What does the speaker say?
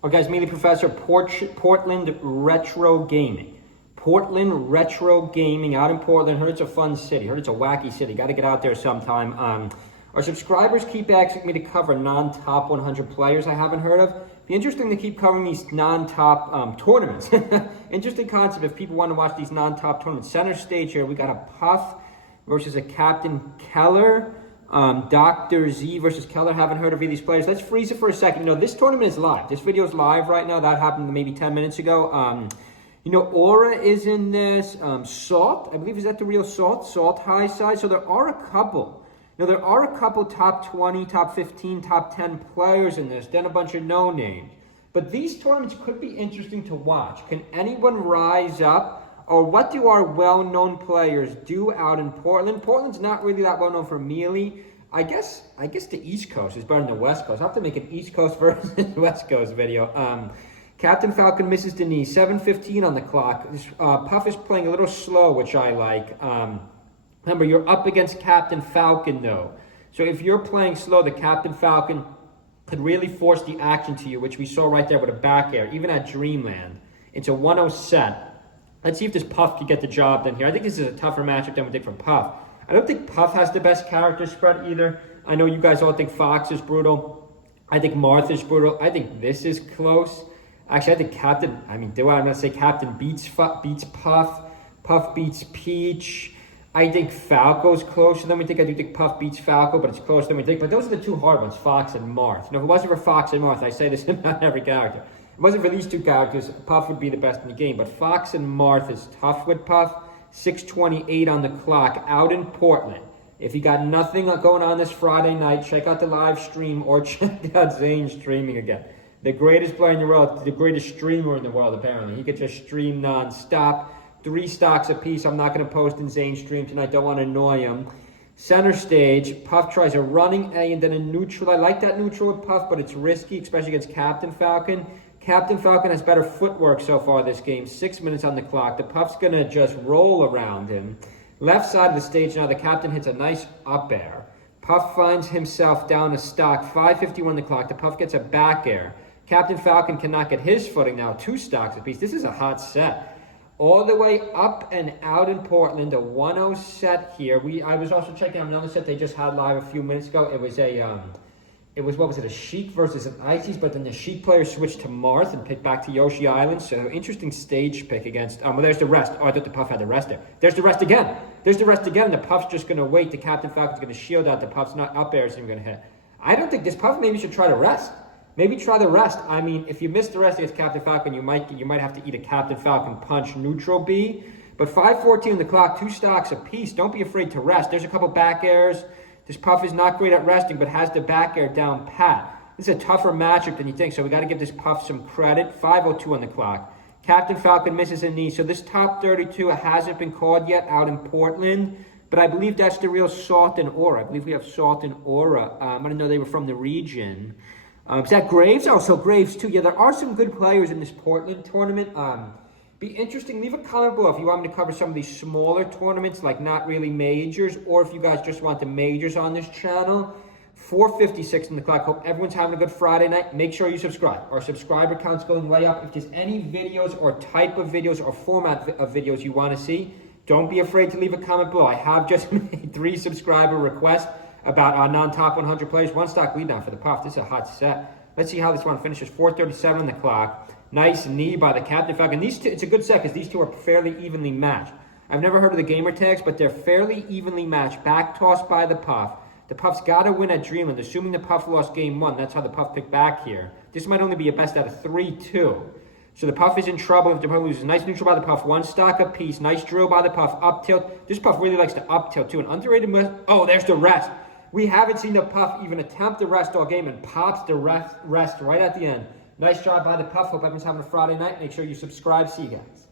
Oh, guys, Mealy Professor, Portland Retro Gaming. Portland Retro Gaming out in Portland. Heard it's a fun city. Heard it's a wacky city. Got to get out there sometime. Our subscribers keep asking me to cover non-top 100 players I haven't heard of. Be interesting to keep covering these non-top tournaments. Interesting concept if people want to watch these non-top tournaments. Center stage here, we got a Puff versus a Captain Keller. Dr. Z versus Keller. Haven't heard of any of these players. Let's freeze it for a second. You know, this tournament is live. This video is live right now. That happened maybe 10 minutes ago. You know, Aura is in this. Salt, I believe, is that the real Salt? Salt high side. So there are a couple. You know, there are a couple top 20, top 15, top 10 players in this. Then a bunch of no names. But these tournaments could be interesting to watch. Can anyone rise up? Or what do our well-known players do out in Portland? Portland's not really that well-known for Mealy. I guess the East Coast is better than the West Coast. I'll have to make an East Coast versus West Coast video. Captain Falcon misses the knee. 7:15 on the clock. Puff is playing a little slow, which I like. Remember, you're up against Captain Falcon, though. So if you're playing slow, the Captain Falcon could really force the action to you, which we saw right there with a back air, even at Dreamland. It's a 1-0 set. Let's see if this Puff can get the job done here. I think this is a tougher matchup than we think from Puff. I don't think Puff has the best character spread either. I know you guys all think Fox is brutal. I think Martha's brutal. I think this is close. Actually, I think Captain, I'm going to say Captain beats Puff. Puff beats Peach. I think Falco's closer than we think. I do think Puff beats Falco, but it's closer than we think. But those are the two hard ones, Fox and Marth. You know, if it wasn't for Fox and Marth, I say this about every character. If it wasn't for these two characters, Puff would be the best in the game. But Fox and Marth is tough with Puff. 6:28 on the clock out in Portland. If you got nothing going on this Friday night, check out the live stream or check out Zane streaming again. The greatest player in the world, the greatest streamer in the world, apparently. He could just stream non-stop. 3 stocks apiece. I'm not going to post in Zane's stream tonight. Don't want to annoy him. Center stage, Puff tries a running A and then a neutral. I like that neutral with Puff, but it's risky, especially against Captain Falcon. Captain Falcon has better footwork so far this game. 6 minutes on the clock. The Puff's going to just roll around him. Left side of the stage now, the Captain hits a nice up air. Puff finds himself down a stock. 5:51 on the clock. The Puff gets a back air. Captain Falcon cannot get his footing now. 2 stocks apiece. This is a hot set. All the way up and out in Portland, a 1-0 set here. I was also checking out another set they just had live a few minutes ago. It was a Sheik versus an Ices, but then the Sheik player switched to Marth and picked back to Yoshi Island. So interesting stage pick against, well, there's the rest. Oh, I thought the Puff had the rest there. There's the rest again. There's the rest again. The Puff's just going to wait. The Captain Falcon's going to shield out. The Puff's not up air, so he's going to hit. I don't think this Puff maybe should try to rest. Maybe try the rest. I mean, if you miss the rest against Captain Falcon, you might have to eat a Captain Falcon punch neutral B. But 5:14 on the clock, 2 stocks apiece. Don't be afraid to rest. There's a couple back airs. This Puff is not great at resting, but has the back air down pat. This is a tougher matchup than you think, so we got to give this Puff some credit. 5:02 on the clock. Captain Falcon misses a knee, so this top 32 hasn't been called yet out in Portland, but I believe that's the real Salt and Aura. I believe we have Salt and Aura. I didn't know they were from the region. Is that Graves? Oh, so Graves too. Yeah, there are some good players in this Portland tournament. Be interesting. Leave a comment below if you want me to cover some of these smaller tournaments, like not really majors, or if you guys just want the majors on this channel. 4:56 on the clock. Hope everyone's having a good Friday night. Make sure you subscribe. Our subscriber count's going way up. If there's any videos or type of videos or format of videos you want to see, don't be afraid to leave a comment below. I have just made 3 subscriber requests about our non-top 100 players. 1 stock lead down for the Puff. This is a hot set. Let's see how this one finishes. 4:37 on the clock. Nice knee by the Captain Falcon. These two, it's a good set because these two are fairly evenly matched. I've never heard of the gamer tags, but they're fairly evenly matched. Back toss by the Puff. The Puff's got to win at Dreamland. Assuming the Puff lost game 1, that's how the Puff picked back here. This might only be a best out of 3-2. So the Puff is in trouble if the Puff loses. Nice neutral by the Puff. 1 stock apiece. Nice drill by the Puff. Up tilt. This Puff really likes to up tilt too. An underrated move. Oh, there's the rest. We haven't seen the Puff even attempt the rest all game and pops the rest right at the end. Nice job by the Puff. Hope everyone's having a Friday night. Make sure you subscribe. See you guys.